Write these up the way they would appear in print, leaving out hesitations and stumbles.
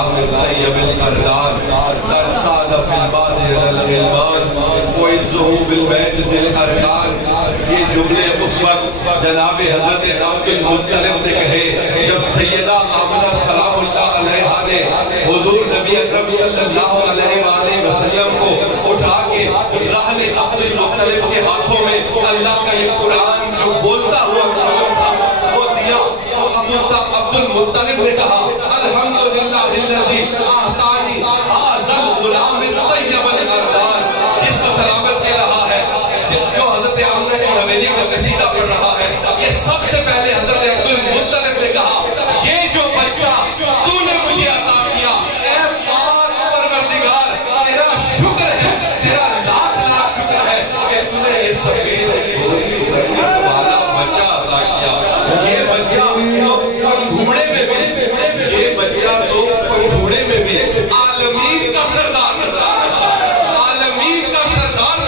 الغلام الطيب القردان قد صاد في البادر الغلمان وعزه بالبيت الاركان. یہ جملے اس وقت جناب حضرت عبد المطلب نے کہے جب سیدہ آمنہ سلام اللہ علیہا نے حضور نبی اکرم صلی اللہ علیہ وآلہ وسلم کو اٹھا کے رحل عبد المطلب کے ہاتھوں میں اللہ کا یہ قرآن جو بولتا ہوا قرآن تھا وہ دیا. عبد المطلب نے کہا الحمدللہ الذی اعطانی ھذا الغلام الطیب القردان. جس کو سلامت کہہ رہا ہے جو حضرت آمنہ کی حویلی کا قصیدہ پڑھ رہا ہے یہ سب سے پہلے حضرت عبد المطلب نے کہا یہ جو بچہ تو نے مجھے عطا کیا اے پاک پروردگار تیرا شکر ہے تیرا لاکھ لاکھ شکر ہے کہ تو نے یہ سفید والا بچہ عطا کیا. یہ بچہ گھوڑے میں بھی یہ بچہ تو گھوڑے میں بھی عالمین کا سردار عالمین کا سردار.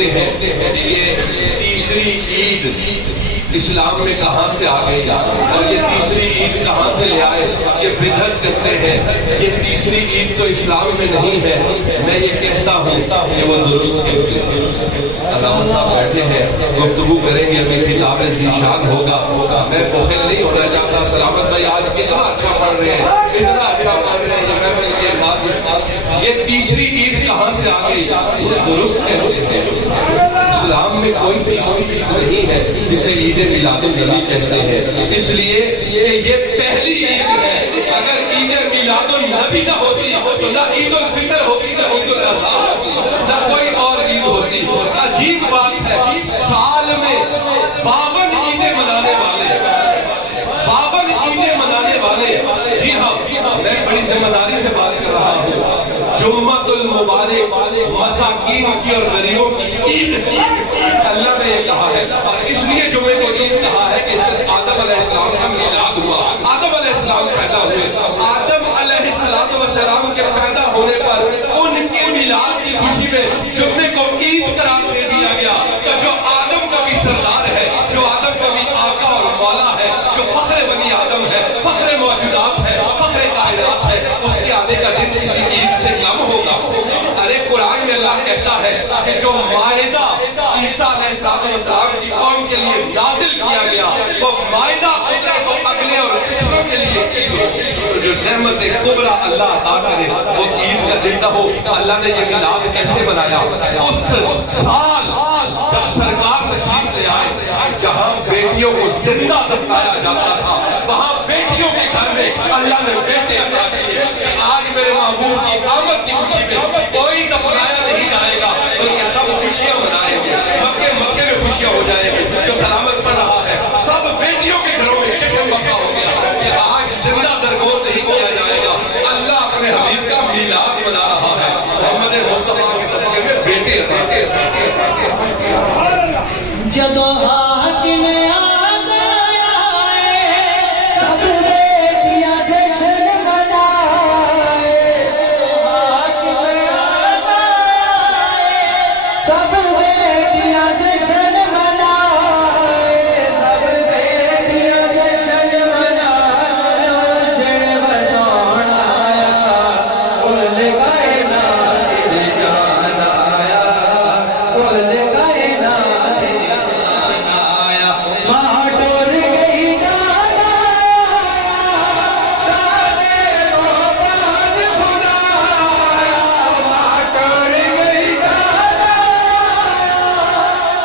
سوچتے ہیں یہ تیسری عید اسلام میں کہاں سے آ گئی اور یہ تیسری عید کہاں سے لے آئے، یہ بدعت کرتے ہیں، یہ تیسری عید تو اسلام میں نہیں ہے۔ میں یہ کہتا ہوں کہ وہ درست کہتے ہیں۔ علامہ صاحب بیٹھے ہیں، گفتگو کریں گے، میں کتاب ذیشان ہوگا، میں بخل نہیں ہونا چاہتا۔ سلامت بھائی آج کتنا اچھا پڑھ رہے ہیں، اتنا اچھا پڑھ رہے ہیں، یہ تیسری عید کہاں سے آ گئی، وہ درست کہتے ہیں۔ اسلام میں کوئی تیسری عید نہیں ہے جسے عید میلاد النبی کہتے ہیں، اس لیے یہ پہلی عید ہے۔ اگر عید میلاد النبی نہ ہوتی تو نہ عید الفطر ہوتی، نہ عید الاضحیٰ ہوتی، نہ کوئی اور عید ہوتی۔ عجیب بات ہے، سال میں 52 عیدیں منانے والے، 52 عیدیں منانے والے، جی ہاں میں بڑی ذمہ داری سے بات کر رہا ہوں۔ جمعۃ المبارک مساکین کی اور غریبوں کی عید اللہ نے یہ کہا ہے، اور اس لیے جمعے کو عید کہا ہے کہ اس میں آدم علیہ السلام کا میلاد ہوا، آدم علیہ السلام پیدا ہوئے۔ آدم علیہ السلام کے پیدا ہونے پر ان کے میلاد کی خوشی میں جمعے کو عید قرار دے دیا گیا۔ تو جو آدم کا بھی سردار ہے، جو آدم کا بھی آقا اور مولا ہے، جو فخر بنی آدم ہے، فخر موجودات ہے، فخر کائنات ہے، اس کے آنے کا دن کسی عید سے کم ہوگا؟ ارے قرآن میں اللہ کہتا ہے کہ جو مائدہ عیسیٰ علیہ السلام کی قوم کے لیے نازل کیا گیا، وہ مائدہ تو اگلے اور پچھلوں کے لیے تو جو نعمت کبریٰ اللہ عطا کرے وہ عید کا دن ہو۔ اللہ نے یہ میلاد کیسے بنایا؟ اس سال جب سرکار تشریف لے آئے، جہاں بیٹیوں کو زندہ دفنایا جاتا تھا، وہاں بیٹیوں کے گھر میں اللہ نے بیٹے عطا کیے کہ آج میرے محبوب کی آمد کی خوشی میں کوئی دفنایا نہیں جائے گا، بلکہ سب خوشیاں منائیں گے، مکے میں خوشیاں ہو جائیں گی۔ جو سلامت پڑھ رہا ہے، سب بیٹیوں کے گھروں میں جشن بقا ہو گیا کہ آج زندہ درگور نہیں کیا جائے گا، اللہ اپنے حبیب کا میلاد منا رہا ہے۔ محمد مصطفیٰ کے صدقے میں بیٹے جدو حاکم آ گئے سب بیٹیاں جشن منائے، حاکم آ گئے سب بیٹیاں جشن منائے، سب بیٹیاں جشن منائے، جڑ وسون آیا کل کائنات دے جان آیا، کل کائنات دے جان آیا، ماں ڈول گئی گانا دادے کو بعد خدا آیا، ماں ڈول گئی گانا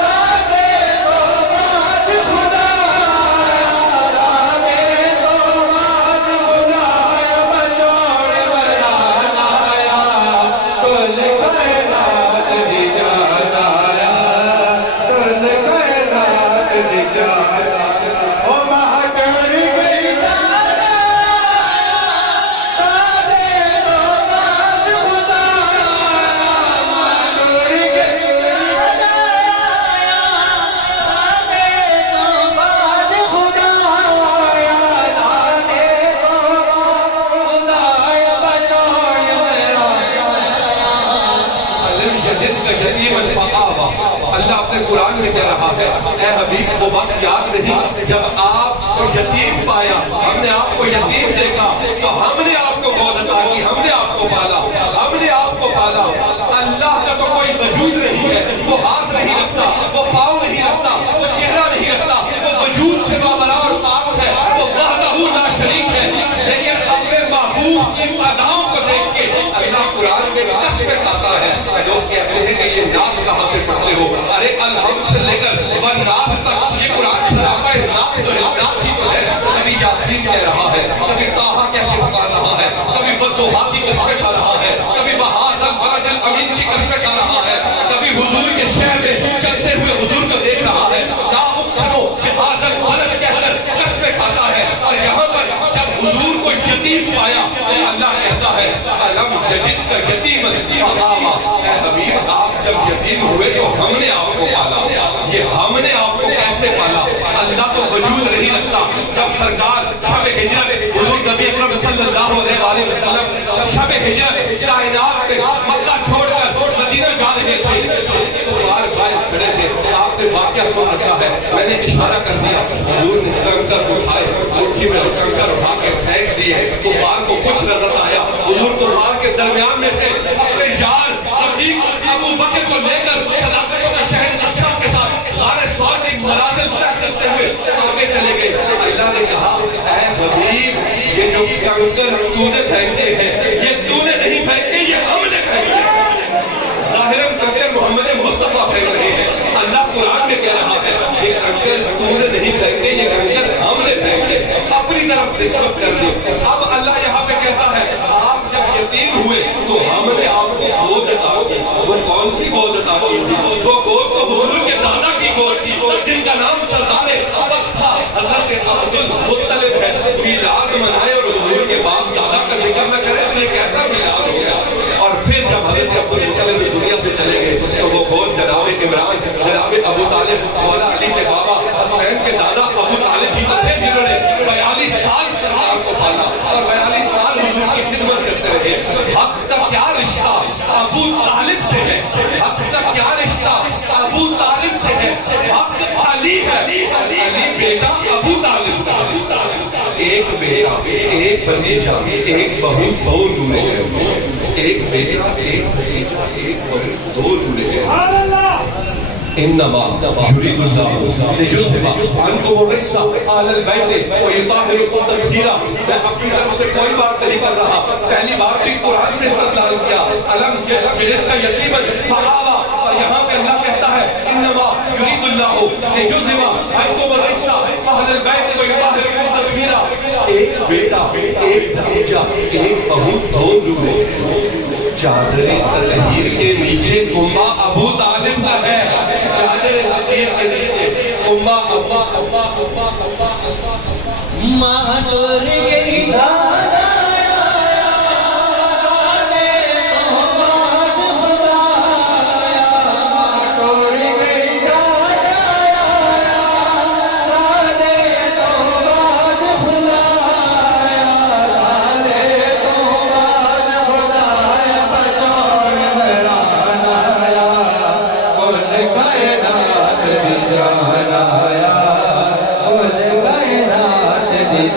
دادے کو بعد خدا آیا، دادے کو بعد خدا آیا، بچوڑ بران آیا، کل کائنات دی جان آیا، کل کائنات دی جان آیا، او ماں ڈر گئی گانا دادے کو بعد خدا آیا، ماں ڈر گئی گانا دادے کو بعد خدا آیا، دادے کو بعد خدا آیا، بچوڑ علم یجد کا یتیم الفقاوہ۔ اللہ اپنے قرآن میں کہہ رہا ہے، اے حبیب وہ وقت یاد نہیں جب آپ کو یتیم پایا، ہم نے آپ کو یتیم دیکھا تو ہم نے آپ کو گود عطا کی، ہم نے آپ کو پالا، ہم نے آپ کو پالا۔ اللہ کا تو کوئی وجود نہیں ہے، وہ ہاتھ نہیں رکھتا، وہ پاؤں نہیں رکھتا، وہ چہرہ نہیں رکھتا، وہ وجود سے مابرا اور پاک ہے، وہ وحدہ لا شریک ہے۔ لیکن اپنے محبوب کی اداؤں کو دیکھ کے اللہ قرآن میں قسمیں کھاتا ہے۔ لوگ کہتے ہیں کہ یہ نعت کہاں سے پڑھتے ہو؟ ارے الحمد سے لے کر والناس تک یہ قرآن سراپا ہے، نعت تو ہے، نعت ہی تو ہے۔ کبھی یاسین کہہ رہا ہے، کبھی طٰہٰ کہہ کے پکار رہا ہے، کبھی والضحیٰ کی قسمیں کھا رہا ہے، کبھی وہذا البلد الامین کی قسمیں کھا رہا ہے، کبھی حضور کے شہر میں چلتے ہوئے حضور کو دیکھ رہا ہے، لا اقسم بہذا البلد کہہ کر قسمیں کھاتا ہے۔ اور یہاں پر جب حضور کو یتیم پایا تو اللہ کہتا ہے الم یجد کا یتیم فآویٰ، اے حبیب آپ جب یتیم ہوئے تو ہم نے آپ کو پالا۔ یہ ہم نے آپ کو کیسے پالا؟ اللہ تو وجود نہیں رکھتا۔ جب سرکار شب ہجرت حضور نبی اکرم صلی اللہ علیہ وسلم شب ہجرت کائنات میں مکہ چھوڑ کر مدینہ جا رہے تھے تو بار بار واقعہ سن رکھا ہے. میں نے اشارہ کر دیا, حضور نے کنکر اٹھائے, مٹھی میں کنکر اٹھا کے پھینک دیے. طوفان کو کچھ نظر آیا, حضور طوفان کے درمیان میں سے اپنے یار رفیق ابو بکر کو لے کر صداقتوں کا شہر اشرف کے ساتھ غار ثور کی منازل طے کرتے ہوئے آگے چلے گئے. اللہ نے کہا, اے حبیب, یہ جو کنکر تو نے پھینکے ہیں یہ تو نے نہیں پھینکے, یہ ہم نے پھینکے. ظاہراً کنکر محمد مصطفیٰ پھینک رہے ہیں. اللہ قرآن میں کہہ رہا ہے یہ کنکر تو نے نہیں پھینکے, یہ کنکر ہم نے پھینکے. اپنی طرف نسبت کر دی. اب اللہ یہاں پہ کہتا ہے آپ جب یتیم ہوئے تو ہم نے آپ کو گود عطا کی. وہ کون سی گود عطا کی؟ وہ گود تو حضور کے دادا کی گود تھی جن کا نام سردار ابد تھا, حضرت عبد المطلب ہے. میلاد منائے اور حضور کے باپ دادا کا ذکر نہ کرے تو یہ کیسا میلاد ہو گیا؟ اور پھر جب حضرت عبد المطلب اس دنیا سے چلے گئے تو وہ گود جناب عمران, جناب ابو طالب, مولا علی کے بابا حسین کے دادا ابو طالب ہی تو تھے جنہوں نے 42 سال سرکار کو پالا اور 42 سال حضور کی خدمت کرتے رہے. حق تک کیا رشتہ ابو طالب سے ہے, حق تک کیا رشتہ ابو طالب سے ہے. حق علی ہے, علی بیٹا ابو طالب. ایک بیٹا, ایک بھتیجا, ایک بہو, دو دولے ہیں. ایک بیٹا, ایک بھتیجا, ایک بہو, دو دولے ہیں. انما يريد الله ليذهب عنكم الرجس اهل البيت ويطهركم تطهيرا. میں اپنی طرف سے کوئی بات نہیں کر رہا, پہلی بار بھی قرآن سے استدلال کیا. الم یلد یتیما فآوى, اور یہاں پہ اللہ کہتا ہے انما يريد الله ليذهب عنكم الرجس اهل البيت ويطهركم تطهيرا. ایک بیٹا, ایک بھتیجا, ایک بہو, دو دولے. چادر تطہیر کے نیچے امہ ابو طالب کا ہے. چادر تطہیر کے نیچے امہ ابا ابا ابا ابا ماں ٹور گئی دادا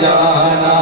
جانا